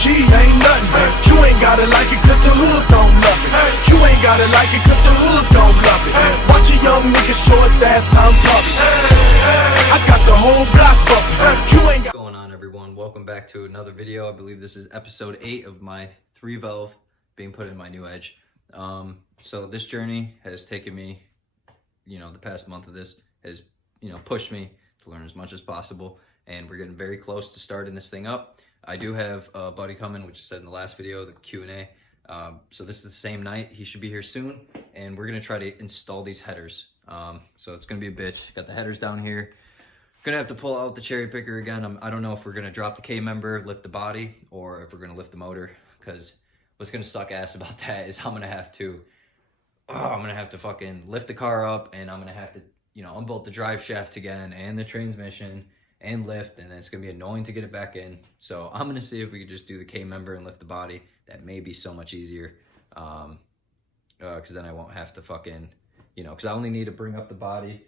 cheese ain't nothing. You ain't gotta like it cause the hood don't love it. You ain't gotta like it cause the hood don't love it. Watch a young nigga show his ass I'm puppy. I got the whole block bumping. You ain't got... What's going on, everyone? Welcome back to another video. I believe this is episode 8 of my 3 valve being put in my new edge. So this journey has taken me, the past month of this has, pushed me to learn as much as possible. And we're getting very close to starting this thing up. I do have a buddy coming, which I said in the last video, the Q&A. So this is the same night. He should be here soon. And we're going to try to install these headers. So it's going to be a bitch. Got the headers down here. Gonna have to pull out the cherry picker again. I don't know if we're gonna drop the K member, lift the body, or if we're gonna lift the motor, because what's gonna suck ass about that is I'm gonna have to fucking lift the car up, and I'm gonna have to, unbolt the drive shaft again, and the transmission, and lift, and it's gonna be annoying to get it back in. So I'm gonna see if we could just do the K member and lift the body. That may be so much easier, because then I won't have to fucking, because I only need to bring up the body,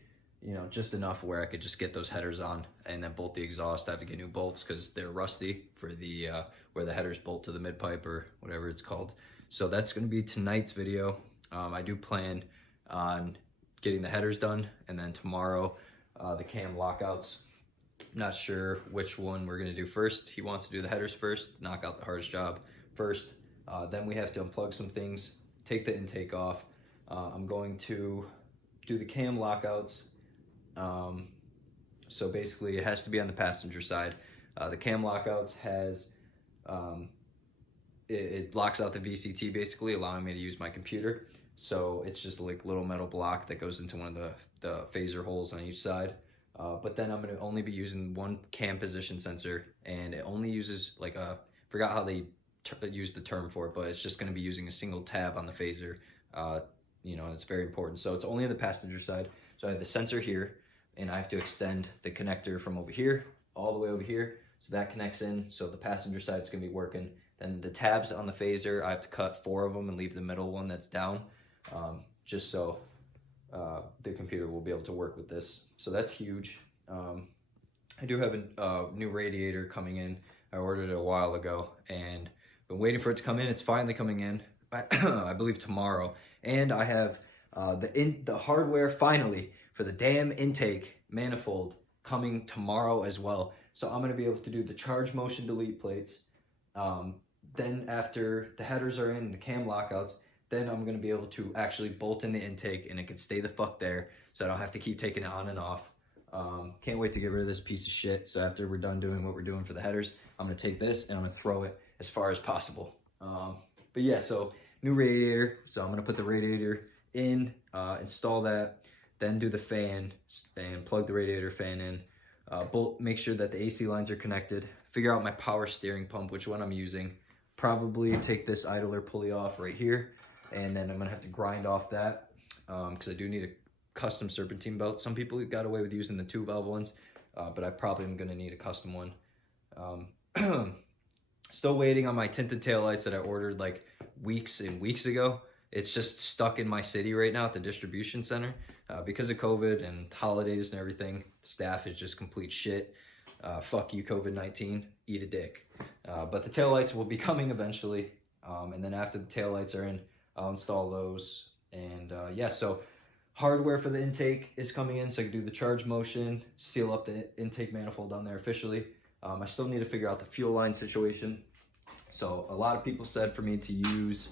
just enough where I could just get those headers on and then bolt the exhaust. I have to get new bolts because they're rusty for the where the headers bolt to the mid pipe or whatever it's called. So that's going to be tonight's video. I do plan on getting the headers done, and then tomorrow the cam lockouts. I'm not sure which one we're going to do first. He wants to do the headers first, knock out the hardest job first. Then we have to unplug some things, take the intake off. I'm going to do the cam lockouts. So basically it has to be on the passenger side. The cam lockouts has, it locks out the VCT basically, allowing me to use my computer. So it's just like a little metal block that goes into one of the phaser holes on each side. But then I'm going to only be using one cam position sensor, and it only uses like forgot how they use the term for it, but it's just going to be using a single tab on the phaser. It's very important. So it's only on the passenger side. So I have the sensor here, and I have to extend the connector from over here all the way over here, so that connects in, so the passenger side is going to be working. Then the tabs on the phaser, I have to cut 4 of them and leave the middle one that's down, just so the computer will be able to work with this. So that's huge. I do have a new radiator coming in. I ordered it a while ago and been waiting for it to come in. It's finally coming in, I believe tomorrow. And I have the hardware finally for the damn intake manifold coming tomorrow as well. So I'm going to be able to do the charge motion delete plates. Then after the headers are in, the cam lockouts, then I'm going to be able to actually bolt in the intake, and it can stay the fuck there, so I don't have to keep taking it on and off. Can't wait to get rid of this piece of shit. So after we're done doing what we're doing for the headers, I'm going to take this and I'm going to throw it as far as possible. But yeah, so new radiator. So I'm going to put the radiator in, install that, then do the fan and plug the radiator fan in, make sure that the AC lines are connected, figure out my power steering pump, which one I'm using, probably take this idler pulley off right here, and then I'm gonna have to grind off that, because I do need a custom serpentine belt. Some people got away with using the 2 valve ones, but I probably am gonna need a custom one. Still waiting on my tinted taillights that I ordered like weeks and weeks ago. It's just stuck in my city right now at the distribution center. Because of COVID and holidays and everything, staff is just complete shit. Fuck you, COVID-19, eat a dick. But the taillights will be coming eventually. And then after the taillights are in, I'll install those. And yeah, so hardware for the intake is coming in, so I can do the charge motion, seal up the intake manifold on there officially. I still need to figure out the fuel line situation. So a lot of people said for me to use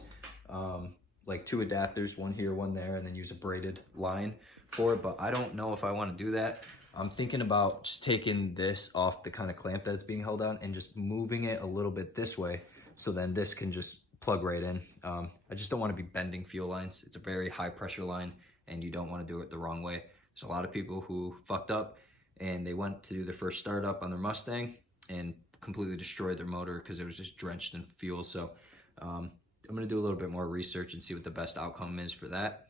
like 2 adapters, one here, one there, and then use a braided line for it, but I don't know if I want to do that. I'm thinking about just taking this off the kind of clamp that's being held on and just moving it a little bit this way, so then this can just plug right in. I just don't want to be bending fuel lines. It's a very high pressure line, and you don't want to do it the wrong way. There's a lot of people who fucked up, and they went to do their first startup on their Mustang and completely destroyed their motor because it was just drenched in fuel. So I'm going to do a little bit more research and see what the best outcome is for that.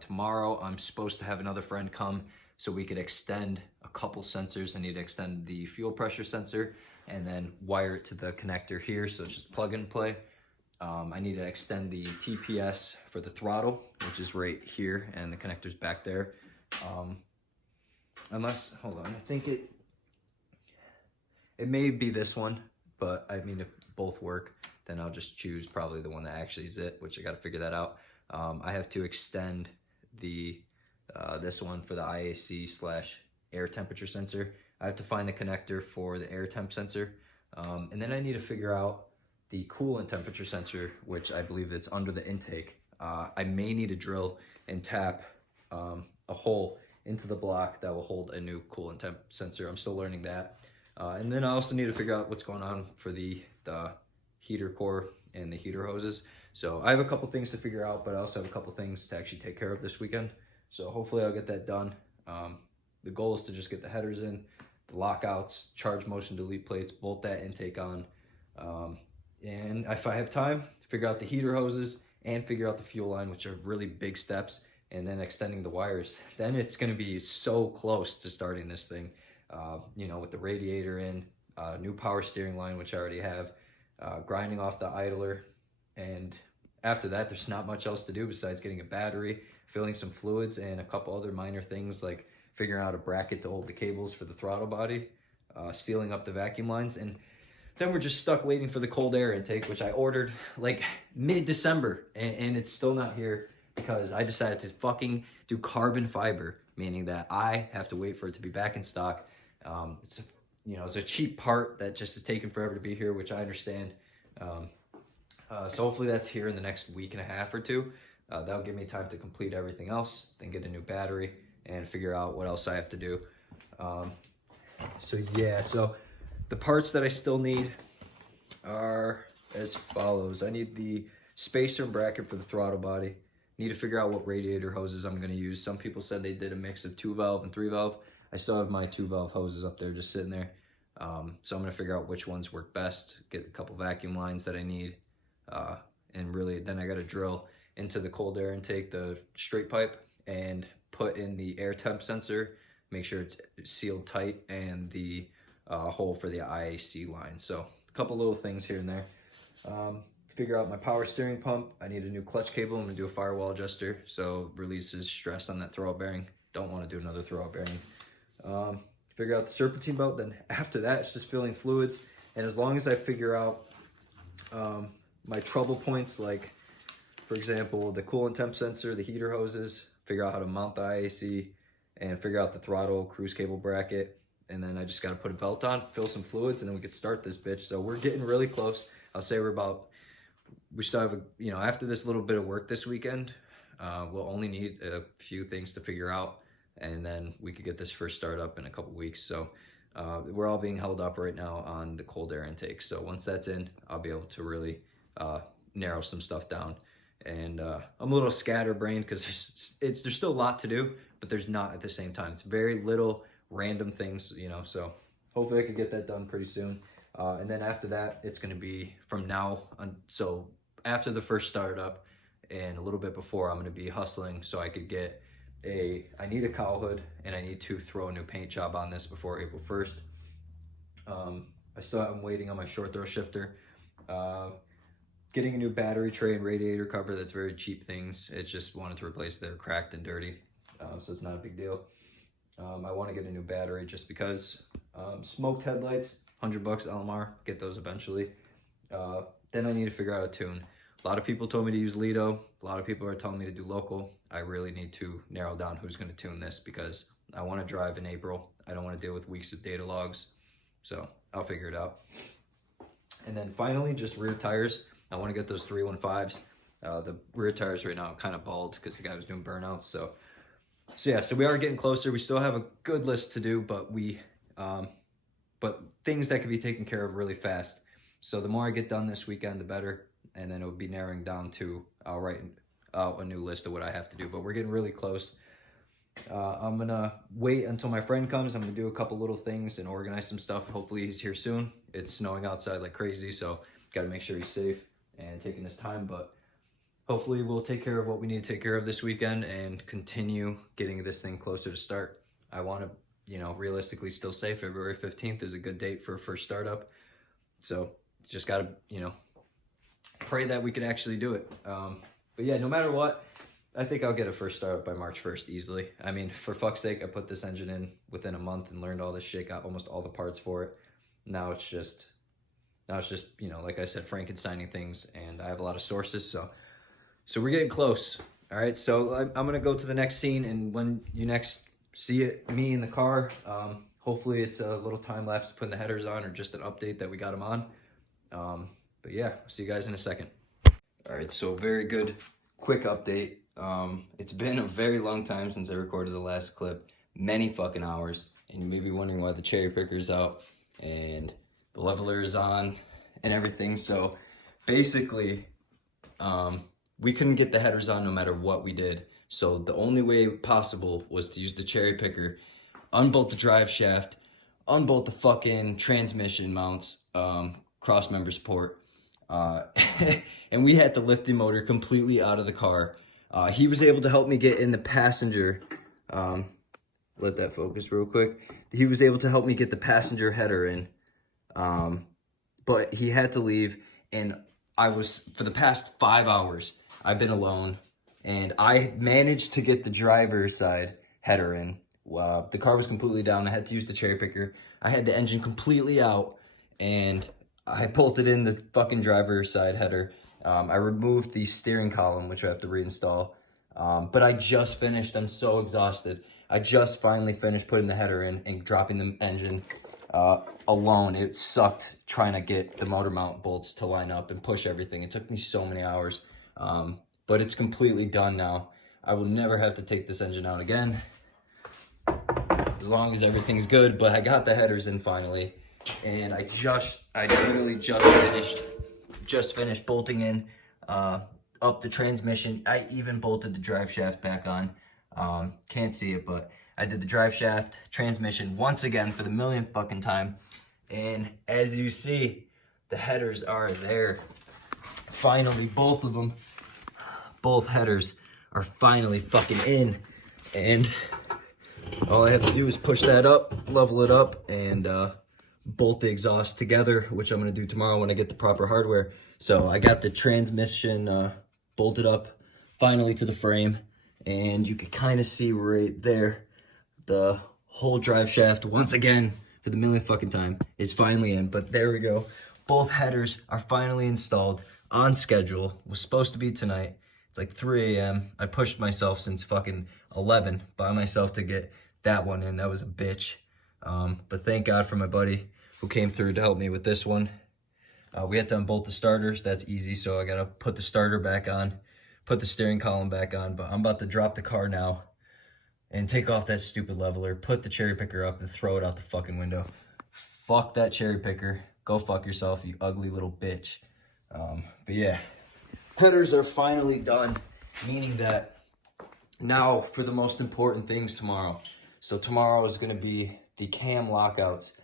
Tomorrow, I'm supposed to have another friend come so we could extend a couple sensors. I need to extend the fuel pressure sensor and then wire it to the connector here, so it's just plug and play. I need to extend the TPS for the throttle, which is right here, and the connector's back there. Unless, hold on, I think it may be this one, but I mean, if both work, then I'll just choose probably the one that actually is it, which I got to figure that out. I have to extend the this one for the IAC slash air temperature sensor. I have to find the connector for the air temp sensor, and then I need to figure out the coolant temperature sensor, which I believe it's under the intake. I may need to drill and tap a hole into the block that will hold a new coolant temp sensor. I'm still learning that. And then I also need to figure out what's going on for the heater core and the heater hoses. So I have a couple things to figure out, but I also have a couple things to actually take care of this weekend. So hopefully I'll get that done. The goal is to just get the headers in, the lockouts, charge motion delete plates, bolt that intake on. And if I have time, figure out the heater hoses and figure out the fuel line, which are really big steps, and then extending the wires. Then it's gonna be so close to starting this thing, you know, with the radiator in, new power steering line, which I already have, grinding off the idler. And after that, there's not much else to do besides getting a battery, filling some fluids, and a couple other minor things like figuring out a bracket to hold the cables for the throttle body, sealing up the vacuum lines, and then we're just stuck waiting for the cold air intake, which I ordered like mid-December, and it's still not here because I decided to fucking do carbon fiber, meaning that I have to wait for it to be back in stock. It's a, you know, it's a cheap part that just is taking forever to be here, which I understand. So hopefully that's here in the next week and a half or two. That'll give me time to complete everything else, then get a new battery and figure out what else I have to do. So yeah, so the parts that I still need are as follows. I need the spacer and bracket for the throttle body. Need to figure out what radiator hoses I'm gonna use. Some people said they did a mix of 2-valve and 3-valve. I still have my 2-valve hoses up there just sitting there. So I'm gonna figure out which ones work best, get a couple vacuum lines that I need, and really then I gotta drill into the cold air intake, the straight pipe, and put in the air temp sensor, make sure it's sealed tight, and the hole for the IAC line. So a couple little things here and there. Figure out my power steering pump. I need a new clutch cable. I'm gonna do a firewall adjuster so it releases stress on that throwout bearing. Don't want to do another throwout bearing. Figure out the serpentine belt. Then after that, it's just filling fluids. And as long as I figure out my trouble points, like for example, the coolant temp sensor, the heater hoses, figure out how to mount the IAC, and figure out the throttle cruise cable bracket. And then I just got to put a belt on, fill some fluids, and then we could start this bitch. So we're getting really close. I'll say we still have, you know, after this little bit of work this weekend, we'll only need a few things to figure out, and then we could get this first start up in a couple weeks. So we're all being held up right now on the cold air intake. So once that's in, I'll be able to really narrow some stuff down. And I'm a little scatterbrained because there's still a lot to do, but there's not at the same time. It's very little random things, you know, so hopefully I could get that done pretty soon. And then after that, it's going to be from now on. So after the first startup and a little bit before, I'm going to be hustling so I could get I need a cowl hood, and I need to throw a new paint job on this before April 1st. I'm waiting on my short throw shifter. Getting a new battery tray and radiator cover. That's very cheap things. It's just wanted to replace their cracked and dirty. So it's not a big deal. I want to get a new battery just because. Smoked headlights, $100 LMR, get those eventually. Then I need to figure out a tune. A lot of people told me to use Lido. A lot of people are telling me to do local. I really need to narrow down who's going to tune this because I want to drive in April. I don't want to deal with weeks of data logs. So I'll figure it out. And then finally, just rear tires. I want to get those 315s. The rear tires right now are kind of bald because the guy was doing burnouts. So yeah, so we are getting closer. We still have a good list to do, but but things that can be taken care of really fast. So the more I get done this weekend, the better. And then it would be narrowing down to, I'll write out a new list of what I have to do, but we're getting really close. I'm gonna wait until my friend comes. I'm gonna do a couple little things and organize some stuff. Hopefully he's here soon. It's snowing outside like crazy, so gotta make sure he's safe and taking his time, but hopefully we'll take care of what we need to take care of this weekend and continue getting this thing closer to start. I want to, you know, realistically still say February 15th is a good date for a first startup. So it's just got to, you know, pray that we can actually do it. But yeah, no matter what, I think I'll get a first startup by March 1st easily. I mean, for fuck's sake, I put this engine in within a month and learned all this shit, got almost all the parts for it. Now it's just Now it's just, you know, like I said, Frankensteining things, and I have a lot of sources, so we're getting close. All right, so I'm gonna go to the next scene, and when you next see me in the car, hopefully it's a little time lapse putting the headers on, or just an update that we got them on. But yeah, see you guys in a second. All right, so very good, quick update. It's been a very long time since I recorded the last clip, many fucking hours, and you may be wondering why the cherry picker's out and the leveler is on and everything. So basically, we couldn't get the headers on no matter what we did. So the only way possible was to use the cherry picker, unbolt the drive shaft, unbolt the fucking transmission mounts, cross member support, and we had to lift the motor completely out of the car. He was able to help me get in the passenger, let that focus real quick. He was able to help me get the passenger header in, but he had to leave, and I was, for the past 5 hours, I've been alone, and I managed to get the driver's side header in. The car was completely down. I had to use the cherry picker. I had the engine completely out, and I bolted in the fucking driver's side header. I removed the steering column, which I have to reinstall. But I just finished. I'm so exhausted. I just finally finished putting the header in and dropping the engine alone. It sucked trying to get the motor mount bolts to line up and push everything. It took me so many hours. But it's completely done now. I will never have to take this engine out again, as long as everything's good. But I got the headers in finally, and I literally just finished bolting in up the transmission. I even bolted the drive shaft back on. Can't see it, but I did the drive shaft, transmission once again for the millionth fucking time. And as you see, the headers are there. Finally, both of them, both headers are finally fucking in. And all I have to do is push that up, level it up, and bolt the exhaust together, which I'm gonna do tomorrow when I get the proper hardware. So I got the transmission bolted up finally to the frame, and you can kind of see right there, the whole drive shaft, once again, for the millionth fucking time, is finally in. But there we go. Both headers are finally installed on schedule. Was supposed to be tonight. It's like 3 a.m. I pushed myself since fucking 11 by myself to get that one in. That was a bitch. But thank God for my buddy who came through to help me with this one. We had to unbolt the starters. That's easy. So I got to put the starter back on, put the steering column back on. But I'm about to drop the car now and take off that stupid leveler, put the cherry picker up, and throw it out the fucking window. Fuck that cherry picker. Go fuck yourself, you ugly little bitch. But yeah, headers are finally done, meaning that now for the most important things tomorrow. So tomorrow is going to be the cam lockouts.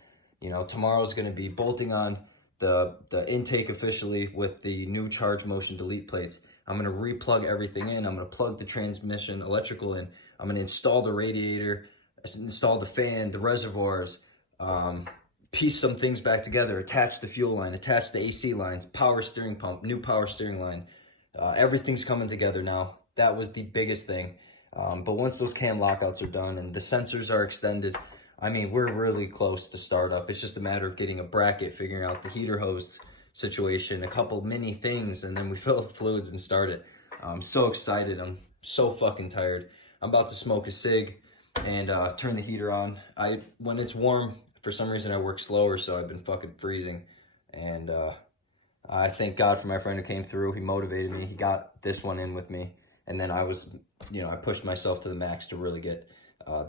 You know, tomorrow is going to be bolting on the intake officially with the new charge motion delete plates. I'm going to replug everything in. I'm going to plug the transmission electrical in. I'm going to install the radiator, install the fan, the reservoirs, piece some things back together, attach the fuel line, attach the AC lines, power steering pump, new power steering line. Everything's coming together now. That was the biggest thing. But once those cam lockouts are done and the sensors are extended, I mean, we're really close to startup. It's just a matter of getting a bracket, figuring out the heater hose situation, a couple mini things, and then we fill up fluids and start it. I'm so excited. I'm so fucking tired. I'm about to smoke a cig and turn the heater on. When it's warm, for some reason I work slower, so I've been fucking freezing. And I thank God for my friend who came through. He motivated me. He got this one in with me. And then I was, you know, I pushed myself to the max to really get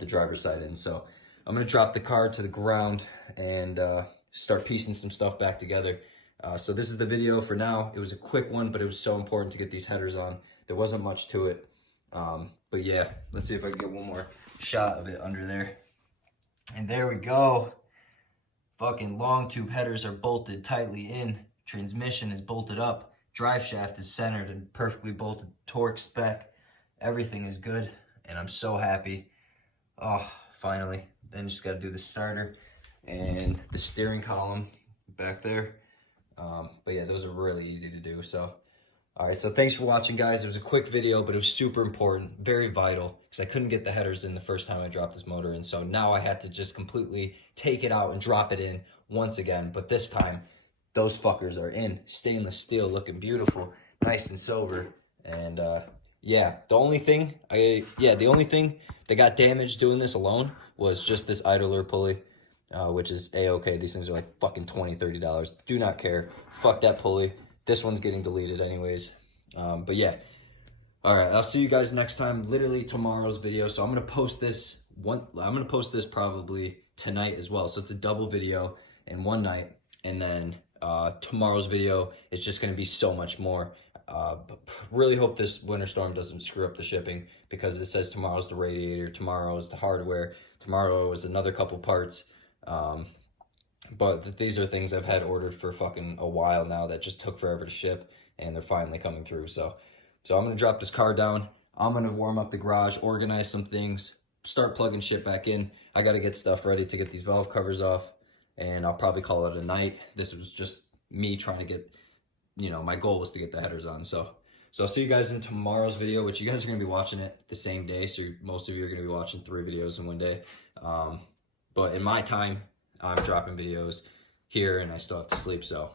the driver's side in. So I'm going to drop the car to the ground and start piecing some stuff back together. So this is the video for now. It was a quick one, but it was so important to get these headers on. There wasn't much to it. But yeah, let's see if I can get one more shot of it under there. And there we go. Fucking Longtube headers are bolted tightly in. Transmission is bolted up. Drive shaft is centered and perfectly bolted. Torque spec. Everything is good. And I'm so happy. Oh, finally. Then just got to do the starter and the steering column back there. But yeah, those are really easy to do. So, all right. So thanks for watching, guys. It was a quick video, but it was super important, very vital, because I couldn't get the headers in the first time I dropped this motor in. So now I had to just completely take it out and drop it in once again. But this time, those fuckers are in. Stainless steel, looking beautiful, nice and sober. And yeah, the only thing that got damaged doing this alone was just this idler pulley, which is a-okay. These things are like fucking $20, $30. Do not care. Fuck that pulley. This one's getting deleted anyways. But yeah. All right, I'll see you guys next time. Literally tomorrow's video. So I'm gonna post this probably tonight as well. So it's a double video in one night, and then tomorrow's video is just gonna be so much more. Really hope this winter storm doesn't screw up the shipping, because it says tomorrow's the radiator, tomorrow's the hardware, tomorrow is another couple parts. But these are things I've had ordered for fucking a while now that just took forever to ship, and they're finally coming through. So I'm gonna drop this car down. I'm gonna warm up the garage, organize some things, start plugging shit back in. I gotta get stuff ready to get these valve covers off, and I'll probably call it a night. This was just me trying to get, my goal was to get the headers on. So I'll see you guys in tomorrow's video, which you guys are gonna be watching it the same day. So most of you are gonna be watching 3 videos in one day. But in my time, I'm dropping videos here, and I still have to sleep. So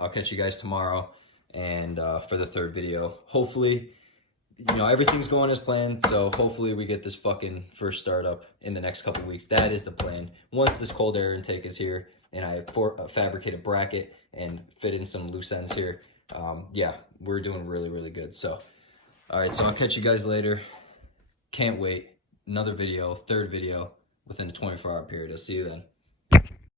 I'll catch you guys tomorrow, and for the 3rd video. Hopefully, everything's going as planned. So hopefully we get this fucking first startup in the next couple weeks. That is the plan. Once this cold air intake is here, and I fabricate a bracket and fit in some loose ends here, yeah, we're doing really, really good. So, all right, so I'll catch you guys later. Can't wait. Another video, 3rd video within a 24-hour period. I'll see you then.